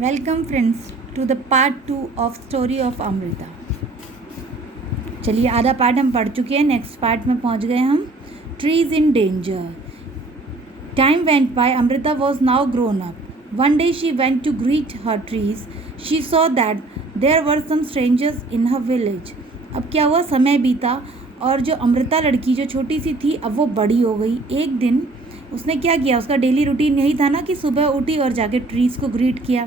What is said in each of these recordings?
Welcome friends to the part 2 of story of Amrita. चलिए, आधा part हम पढ़ चुके हैं, नेक्स्ट पार्ट में पहुंच गए हम। Trees in danger. Time went by. Amrita was now grown up. One day she went to greet her trees. She saw that there were some strangers in her village. अब क्या हुआ, समय बीता और जो अमृता लड़की जो छोटी सी थी अब वो बड़ी हो गई। एक दिन उसने क्या किया, उसका डेली रूटीन यही था ना कि सुबह उठी और जाके ट्रीज़ को ग्रीट किया।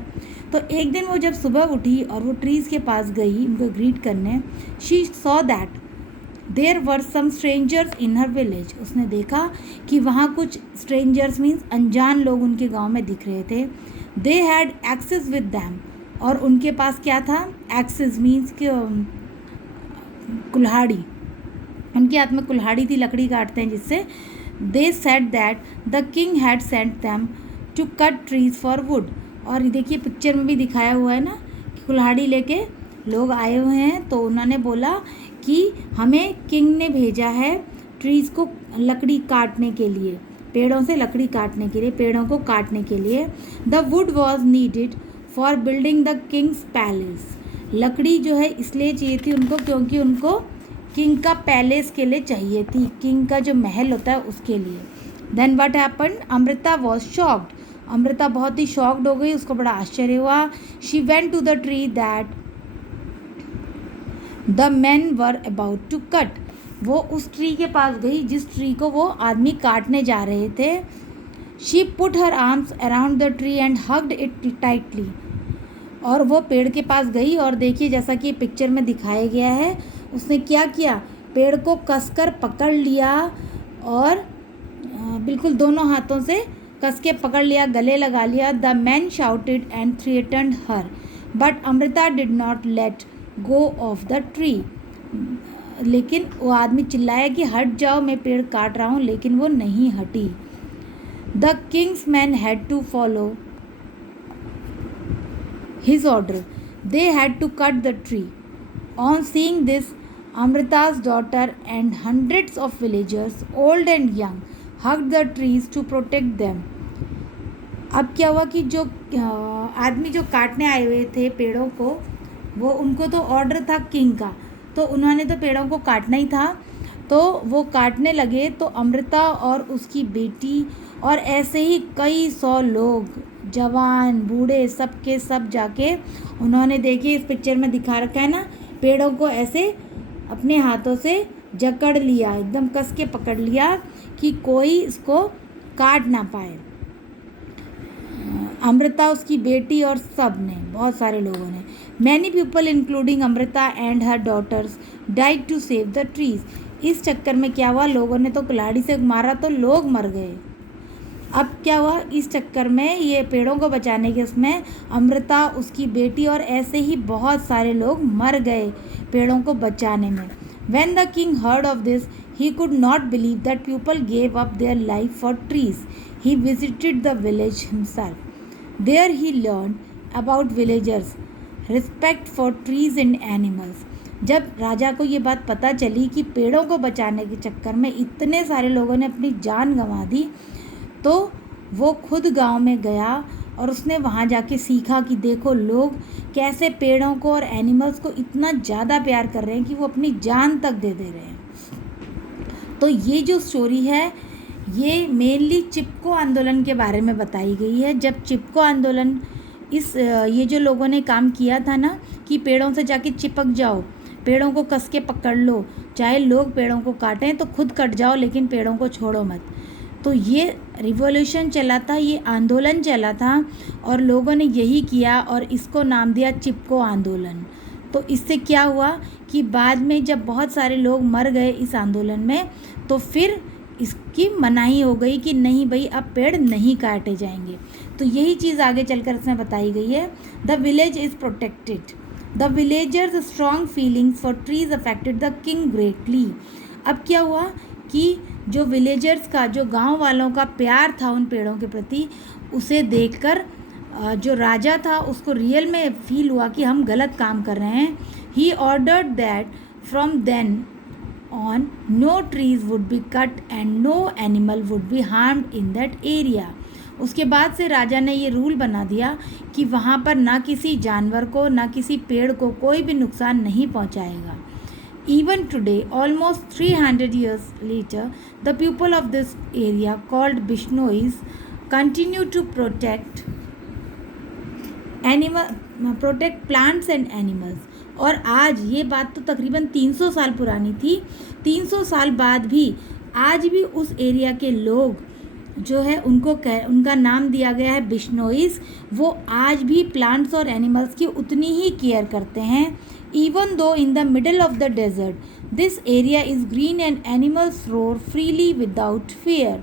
तो एक दिन वो जब सुबह उठी और वो ट्रीज़ के पास गई उनको ग्रीट करने, she saw that there were some strangers in her village. उसने देखा कि वहाँ कुछ स्ट्रेंजर्स मीन्स अनजान लोग उनके गांव में दिख रहे थे. They had axes with them. और उनके पास क्या था, एक्सेस मीन्स कुल्हाड़ी. उनके हाथ में कुल्हाड़ी थी, लकड़ी काटते हैं जिससे. They said that the king had sent them to cut trees for wood. और देखिए पिक्चर में भी दिखाया हुआ है ना कि कुल्हाड़ी लेके लोग आए हुए हैं. तो उन्होंने बोला कि हमें किंग ने भेजा है ट्रीज़ को लकड़ी काटने के लिए, पेड़ों से लकड़ी काटने के लिए, पेड़ों को काटने के लिए. The wood was needed for building the Kings palace. लकड़ी जो है इसलिए चाहिए थी उनको क्योंकि उनको किंग का पैलेस के लिए चाहिए थी, किंग का जो महल होता है उसके लिए. Then what happened, Amrita was shocked. Amrita बहुत ही शॉक्ड हो गई, उसको बड़ा आश्चर्य हुआ. She went to the tree that the man were about to cut. वो उस ट्री के पास गई जिस ट्री को वो आदमी काटने जा रहे थे. She put her arms around the tree and hugged it tightly. और वो पेड़ के पास गई और देखिए जैसा कि पिक्चर में दिखाया गया है, उसने क्या किया, पेड़ को कसकर पकड़ लिया और बिल्कुल दोनों हाथों से कस के पकड़ लिया, गले लगा लिया. The man shouted and threatened her but Amrita did not let go of the tree. लेकिन वो आदमी चिल्लाया कि हट जाओ, मैं पेड़ काट रहा हूँ, लेकिन वो नहीं हटी. The king's man had to follow his order. They had to cut the tree. On seeing this, Amrita's daughter and hundreds of villagers, old and young, hugged the trees to protect them. अब क्या हुआ कि जो आदमी जो काटने आए हुए थे पेड़ों को, वो उनको तो ऑर्डर था किंग का, तो उन्होंने तो पेड़ों को काटना ही था. तो वो काटने लगे तो अमृता और उसकी बेटी और ऐसे ही कई 100 लोग, जवान बूढ़े, सब के सब जाके उन्होंने, देखिए इस पिक्चर में दिखा रखा है ना, पेड़ों को ऐसे अपने हाथों से जकड़ लिया, एकदम कस के पकड़ लिया कि कोई इसको काट ना पाए. अमृता, उसकी बेटी और सब ने, बहुत सारे लोगों ने. Many people including Amrita and her daughters died to save the trees. इस चक्कर में क्या हुआ, लोगों ने तो कुल्हाड़ी से मारा तो लोग मर गए. अब क्या हुआ, इस चक्कर में ये पेड़ों को बचाने के उसमें अमृता, उसकी बेटी और ऐसे ही बहुत सारे लोग मर गए पेड़ों को बचाने में. When the king heard of this, he could not believe that people gave up their life for trees. He visited the village himself. There he learned about villagers' respect for trees and animals. जब राजा को ये बात पता चली कि पेड़ों को बचाने के चक्कर में इतने सारे लोगों ने अपनी जान गंवा दी, तो वो खुद गांव में गया और उसने वहाँ जाके सीखा कि देखो लोग कैसे पेड़ों को और एनिमल्स को इतना ज़्यादा प्यार कर रहे हैं कि वो अपनी जान तक दे दे रहे हैं. तो ये जो स्टोरी है ये मेनली चिपको आंदोलन के बारे में बताई गई है. जब चिपको आंदोलन, ये जो लोगों ने काम किया था ना कि पेड़ों से जाके चिपक जाओ, पेड़ों को कस के पकड़ लो, चाहे लोग पेड़ों को काटें तो खुद कट जाओ लेकिन पेड़ों को छोड़ो मत. तो ये रिवॉल्यूशन चला था, ये आंदोलन चला था और लोगों ने यही किया और इसको नाम दिया चिपको आंदोलन. तो इससे क्या हुआ कि बाद में जब बहुत सारे लोग मर गए इस आंदोलन में, तो फिर इसकी मनाही हो गई कि नहीं भाई अब पेड़ नहीं काटे जाएंगे. तो यही चीज़ आगे चलकर इसमें बताई गई है. The village is protected. The villagers strong feelings for trees affected the king greatly. अब क्या हुआ कि जो विलेजर्स का, जो गांव वालों का प्यार था उन पेड़ों के प्रति, उसे देखकर जो राजा था उसको रियल में फील हुआ कि हम गलत काम कर रहे हैं. He ordered that from then on no trees would be cut and no animal would be harmed in that area. उसके बाद से राजा ने ये रूल बना दिया कि वहाँ पर ना किसी जानवर को ना किसी पेड़ को कोई भी नुकसान नहीं पहुँचाएगा। Even today, almost 300 years later, the people of this area called Bishnois continue to protect plants and animals. और आज ये बात तो तकरीबन 300 साल पुरानी थी, 300 साल बाद भी आज भी उस एरिया के लोग जो है उनका नाम दिया गया है बिश्नोइस। वो आज भी प्लांट्स और एनिमल्स की उतनी ही केयर करते हैं। Even though in the middle of the desert, this area is green and animals roar freely without fear.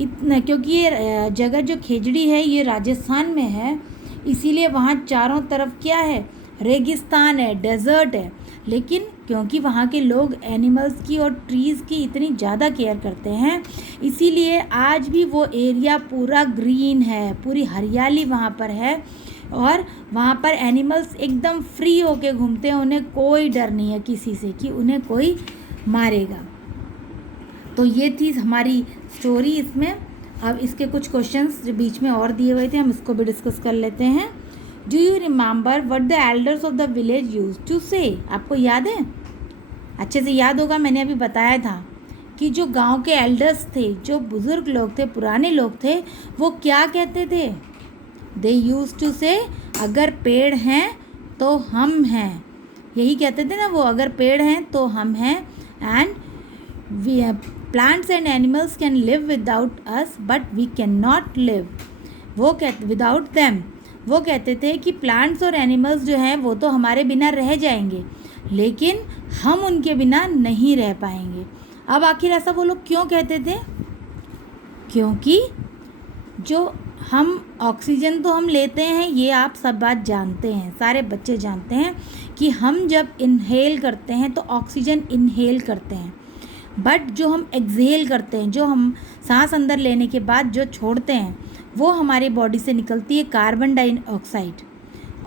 इतना क्योंकि ये जगह जो खेजड़ी है ये राजस्थान में है, इसीलिए वहाँ चारों तरफ क्या है, रेगिस्तान है, डेजर्ट है। लेकिन क्योंकि वहाँ के लोग एनिमल्स की और ट्रीज़ की इतनी ज़्यादा केयर करते हैं, इसीलिए आज भी वो एरिया पूरा ग्रीन है, पूरी हरियाली वहाँ पर है और वहाँ पर एनिमल्स एकदम फ्री होके घूमते हैं। उन्हें कोई डर नहीं है किसी से कि उन्हें कोई मारेगा। तो ये थी हमारी स्टोरी इसमें। अब इसके कुछ क्वेश्चंस जो बीच में और दिए हुए थे हम इसको भी डिस्कस कर लेते हैं। Do you remember what the elders of the village use to say? आपको याद है? अच्छे से याद होगा, मैंने अभी बताया था कि जो गांव के एल्डर्स थे, जो बुज़ुर्ग लोग थे, पुराने लोग थे, वो क्या कहते थे? दे यूज टू से अगर पेड़ हैं तो हम हैं। यही कहते थे ना वो, अगर पेड़ हैं तो हम हैं। And plants and animals can live without us but we can not live वो कहते विदाउट देम। वो कहते थे कि प्लांट्स और एनिमल्स जो हैं वो तो हमारे बिना रह जाएंगे, लेकिन हम उनके बिना नहीं रह पाएंगे। अब आखिर ऐसा वो लोग क्यों कहते थे? क्योंकि जो हम ऑक्सीजन तो हम लेते हैं, ये आप सब बात जानते हैं, सारे बच्चे जानते हैं कि हम जब इनहेल करते हैं तो ऑक्सीजन इनहेल करते हैं, बट जो हम एक्सहेल करते हैं, जो हम सांस अंदर लेने के बाद जो छोड़ते हैं, वो हमारी बॉडी से निकलती है कार्बन डाइऑक्साइड।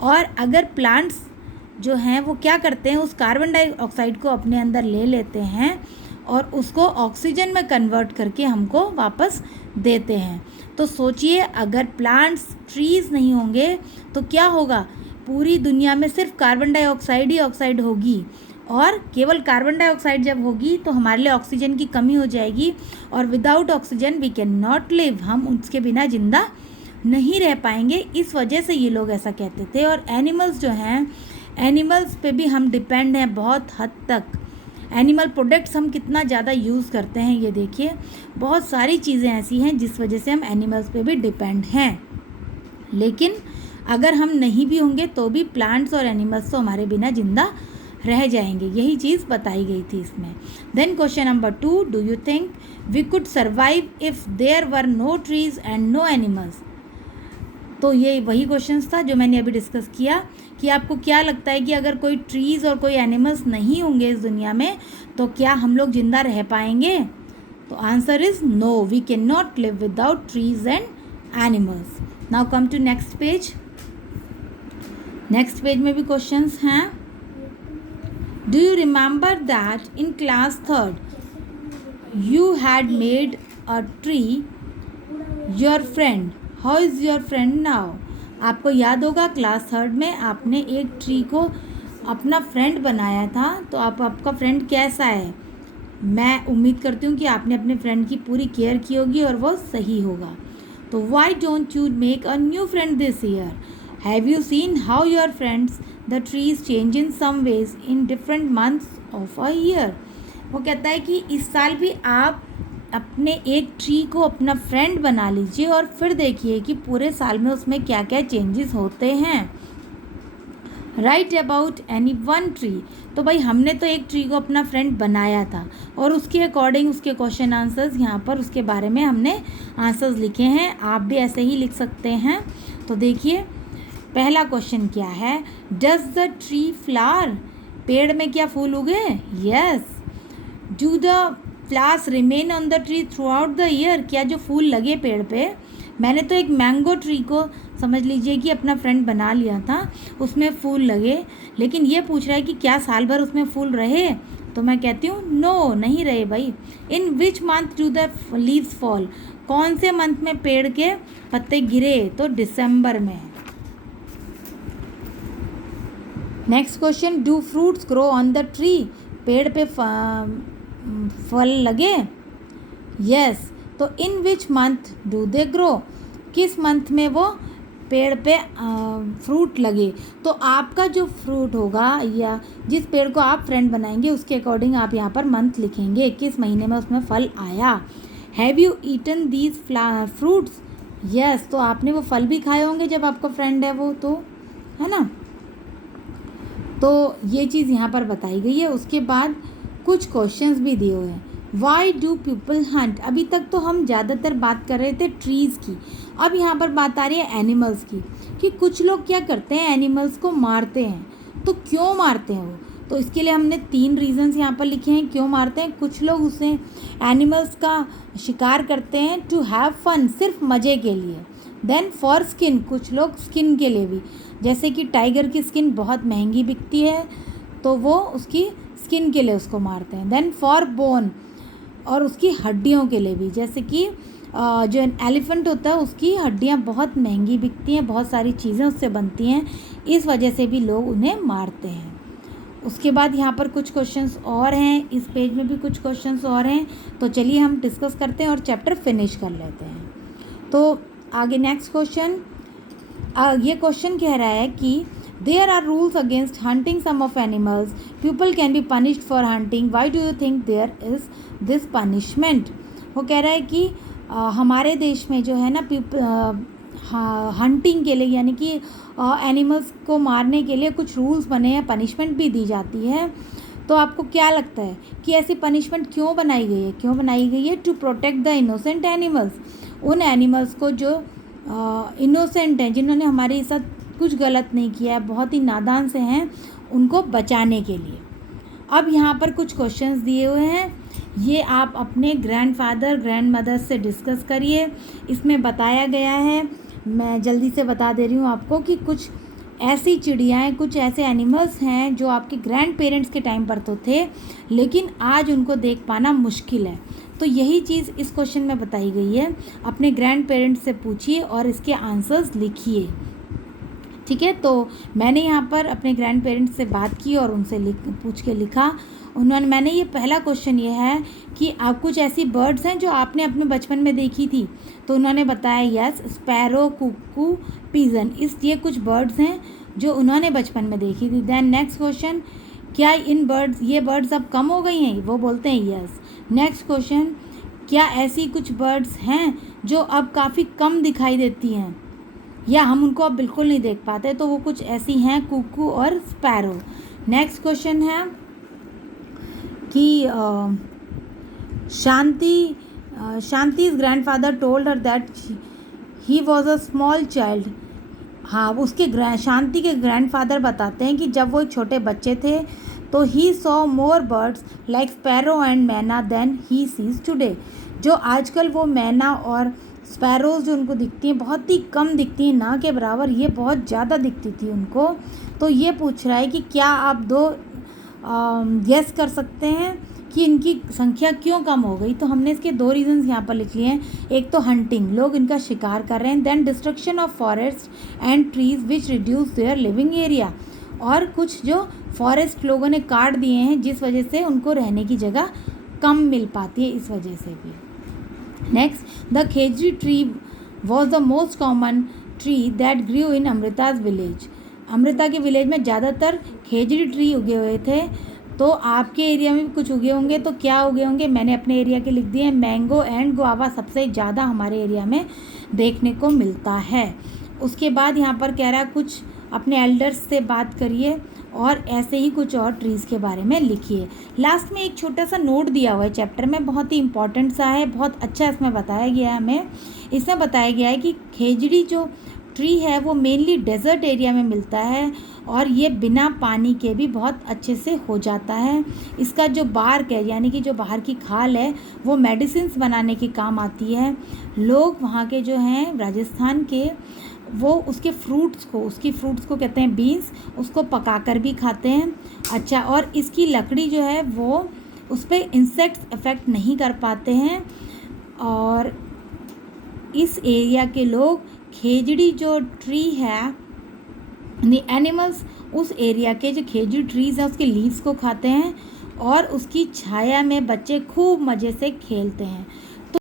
और अगर प्लांट्स जो हैं वो क्या करते हैं, उस कार्बन डाइऑक्साइड को अपने अंदर ले लेते हैं और उसको ऑक्सीजन में कन्वर्ट करके हमको वापस देते हैं। तो सोचिए, अगर प्लांट्स, ट्रीज़ नहीं होंगे तो क्या होगा? पूरी दुनिया में सिर्फ कार्बन डाइऑक्साइड ही ऑक्साइड होगी, और केवल कार्बन डाइऑक्साइड जब होगी तो हमारे लिए ऑक्सीजन की कमी हो जाएगी, और without oxygen we can not live, हम उसके बिना ज़िंदा नहीं रह पाएंगे। इस वजह से ये लोग ऐसा कहते थे। और एनिमल्स जो हैं, एनिमल्स पे भी हम डिपेंड हैं बहुत हद तक। एनिमल प्रोडक्ट्स हम कितना ज़्यादा यूज़ करते हैं, ये देखिए, बहुत सारी चीज़ें ऐसी हैं जिस वजह से हम एनिमल्स पे भी डिपेंड हैं। लेकिन अगर हम नहीं भी होंगे तो भी प्लांट्स और एनिमल्स तो हमारे बिना ज़िंदा रह जाएंगे। यही चीज़ बताई गई थी इसमें। Then question number 2, do you think we could survive if there were no trees and no animals? तो ये वही क्वेश्चंस था जो मैंने अभी डिस्कस किया कि आपको क्या लगता है कि अगर कोई ट्रीज़ और कोई एनिमल्स नहीं होंगे इस दुनिया में तो क्या हम लोग ज़िंदा रह पाएंगे? तो answer is no, we can not live without trees and animals. Now come to next page. Next page में भी क्वेश्चंस हैं। Do you remember that in class 3rd you had made a tree your friend? How is your friend now? आपको याद होगा class 3rd में आपने एक tree को अपना फ्रेंड बनाया था, तो आपका फ्रेंड कैसा है? मैं उम्मीद करती हूँ कि आपने अपने फ्रेंड की पूरी केयर की होगी और वो सही होगा। तो why don't you make a new friend this year? Have you seen how your friends the trees change in some ways in different months of a year? वो कहता है कि इस साल भी आप अपने एक ट्री को अपना फ्रेंड बना लीजिए और फिर देखिए कि पूरे साल में उसमें क्या क्या चेंजेस होते हैं। Right about any one tree. तो भाई हमने तो एक ट्री को अपना फ्रेंड बनाया था और उसके अकॉर्डिंग उसके क्वेश्चन आंसर्स यहाँ पर उसके बारे में हमने आंसर्स लिखे हैं। आप भी ऐसे ही लिख सकते हैं। तो देखिए पहला क्वेश्चन क्या है, डज द ट्री फ्लावर? पेड़ में क्या फूल उगे? Yes. Do the flowers remain on the tree through out the year? क्या जो फूल लगे पेड़ पे, मैंने तो एक मैंगो ट्री को समझ लीजिए कि अपना फ्रेंड बना लिया था, उसमें फूल लगे, लेकिन ये पूछ रहा है कि क्या साल भर उसमें फूल रहे? तो मैं कहती हूँ नो, नहीं रहे भाई। In which month do the leaves fall? कौन से मंथ में पेड़ के पत्ते गिरे? तो दिसंबर में। Next question, do fruits grow on the tree? पेड़ पे फल लगे? यस। तो in which month do they grow? किस मंथ में वो पेड़ पे फ्रूट लगे? तो आपका जो फ्रूट होगा या जिस पेड़ को आप फ्रेंड बनाएंगे उसके अकॉर्डिंग आप यहाँ पर मंथ लिखेंगे, किस महीने में उसमें फल आया। Have you eaten these fruits? Yes. तो आपने वो फल भी खाए होंगे जब आपका फ्रेंड है वो, तो है ना। तो ये चीज़ यहाँ पर बताई गई है। उसके बाद कुछ क्वेश्चंस भी दिए हुए हैं। Why do people Hunt? अभी तक तो हम ज़्यादातर बात कर रहे थे ट्रीज़ की, अब यहाँ पर बात आ रही है एनिमल्स की, कि कुछ लोग क्या करते हैं, एनिमल्स को मारते हैं। तो क्यों मारते हैं वो? तो इसके लिए हमने 3 रीजंस यहाँ पर लिखे हैं क्यों मारते हैं। कुछ लोग उसे एनिमल्स का शिकार करते हैं टू हैव फन, सिर्फ मज़े के लिए। देन फॉर स्किन, कुछ लोग स्किन के लिए भी, जैसे कि टाइगर की स्किन बहुत महंगी बिकती है तो वो उसकी स्किन के लिए उसको मारते हैं। देन फॉर बोन, और उसकी हड्डियों के लिए भी, जैसे कि जो एलिफेंट होता है उसकी हड्डियाँ बहुत महंगी बिकती हैं, बहुत सारी चीज़ें उससे बनती हैं, इस वजह से भी लोग उन्हें मारते हैं। उसके बाद यहाँ पर कुछ क्वेश्चंस और हैं, इस पेज में भी कुछ क्वेश्चंस और हैं, तो चलिए हम डिस्कस करते हैं और चैप्टर फिनिश कर लेते हैं। तो आगे नेक्स्ट क्वेश्चन, ये क्वेश्चन कह रहा है कि there are rules against hunting some of animals, people can be punished for hunting, why do you think there is this punishment? वो कह रहा है कि हमारे देश में जो है ना हंटिंग के लिए, यानी कि एनिमल्स को मारने के लिए कुछ रूल्स बने हैं, पनिशमेंट भी दी जाती है। तो आपको क्या लगता है कि ऐसी पनिशमेंट क्यों बनाई गई है? क्यों बनाई गई है? To protect the innocent animals, उन एनिमल्स को जो इनोसेंट हैं, जिन्होंने हमारे साथ कुछ गलत नहीं किया है, बहुत ही नादान से हैं, उनको बचाने के लिए। अब यहाँ पर कुछ क्वेश्चंस दिए हुए हैं, ये आप अपने ग्रैंडफादर ग्रैंडमदर से डिस्कस करिए। इसमें बताया गया है, मैं जल्दी से बता दे रही हूँ आपको, कि कुछ ऐसी चिड़ियाँ, कुछ ऐसे एनिमल्स हैं जो आपके ग्रैंड पेरेंट्स के टाइम पर तो थे, लेकिन आज उनको देख पाना मुश्किल है। तो यही चीज़ इस क्वेश्चन में बताई गई है। अपने ग्रैंड पेरेंट्स से पूछिए और इसके आंसर्स लिखिए, ठीक है। तो मैंने यहाँ पर अपने ग्रैंड पेरेंट्स से बात की और उनसे पूछ के लिखा। मैंने ये पहला क्वेश्चन ये है कि आप कुछ ऐसी बर्ड्स हैं जो आपने अपने बचपन में देखी थी? तो उन्होंने बताया यस, स्पैरो, कुकू, पिजन, ये कुछ बर्ड्स हैं जो उन्होंने बचपन में देखी थी। देन नेक्स्ट क्वेश्चन, क्या ये बर्ड्स अब कम हो गई हैं? वो बोलते हैं यस। नेक्स्ट क्वेश्चन, क्या ऐसी कुछ बर्ड्स हैं जो अब काफ़ी कम दिखाई देती हैं या हम उनको अब बिल्कुल नहीं देख पाते? तो वो कुछ ऐसी हैं, कुकू और स्पैरो। नेक्स्ट क्वेश्चन है कि शांति's grandfather told her that he was a small child। हाँ, उसके शांति के ग्रैंडफादर बताते हैं कि जब वो छोटे बच्चे थे तो he saw more birds like sparrow and मैना देन ही सीज टुडे। जो आजकल वो मैना और स्पैरोज जो उनको दिखती हैं बहुत ही कम दिखती हैं, ना के बराबर, ये बहुत ज़्यादा दिखती थी उनको। तो ये पूछ रहा है कि क्या आप 2 गेस कर सकते हैं कि इनकी संख्या क्यों कम हो गई? तो हमने इसके 2 रीजंस यहाँ पर लिख लिए हैं। एक तो हंटिंग, लोग इनका शिकार कर रहे हैं। Then destruction of forest and trees which reduce their living area, और कुछ जो फॉरेस्ट लोगों ने काट दिए हैं जिस वजह से उनको रहने की जगह कम मिल पाती है, इस वजह से भी। Next, the khejri tree was the most common tree that grew in Amrita's village. Amrita के विलेज में ज़्यादातर खेजड़ी ट्री उगे हुए थे। तो आपके एरिया में भी कुछ उगे होंगे, तो क्या उगे होंगे? मैंने अपने एरिया के लिख दिए। मैंगो एंड गुआवा सबसे ज़्यादा हमारे एरिया में देखने को मिलता है। उसके बाद यहाँ पर कह रहा है कुछ अपने एल्डर्स से बात करिए और ऐसे ही कुछ और ट्रीज़ के बारे में लिखिए। लास्ट में एक छोटा सा नोट दिया हुआ है चैप्टर में, बहुत ही इंपॉर्टेंट सा है, बहुत अच्छा इसमें बताया गया है हमें। इसमें बताया गया है कि खेजड़ी जो ट्री है वो मेनली डेजर्ट एरिया में मिलता है और ये बिना पानी के भी बहुत अच्छे से हो जाता है। इसका जो बार्क है, यानी कि जो बाहर की खाल है, वो मेडिसिन्स बनाने के काम आती है। लोग वहाँ के जो हैं राजस्थान के, वो उसके फ्रूट्स को कहते हैं बीन्स, उसको पकाकर भी खाते हैं। अच्छा, और इसकी लकड़ी जो है वो उस पर इंसेक्ट्स इफ़ेक्ट नहीं कर पाते हैं। और इस एरिया के लोग खेजड़ी जो ट्री है, एनिमल्स उस एरिया के जो खेजड़ी ट्रीज है उसके लीव्स को खाते हैं और उसकी छाया में बच्चे खूब मज़े से खेलते हैं।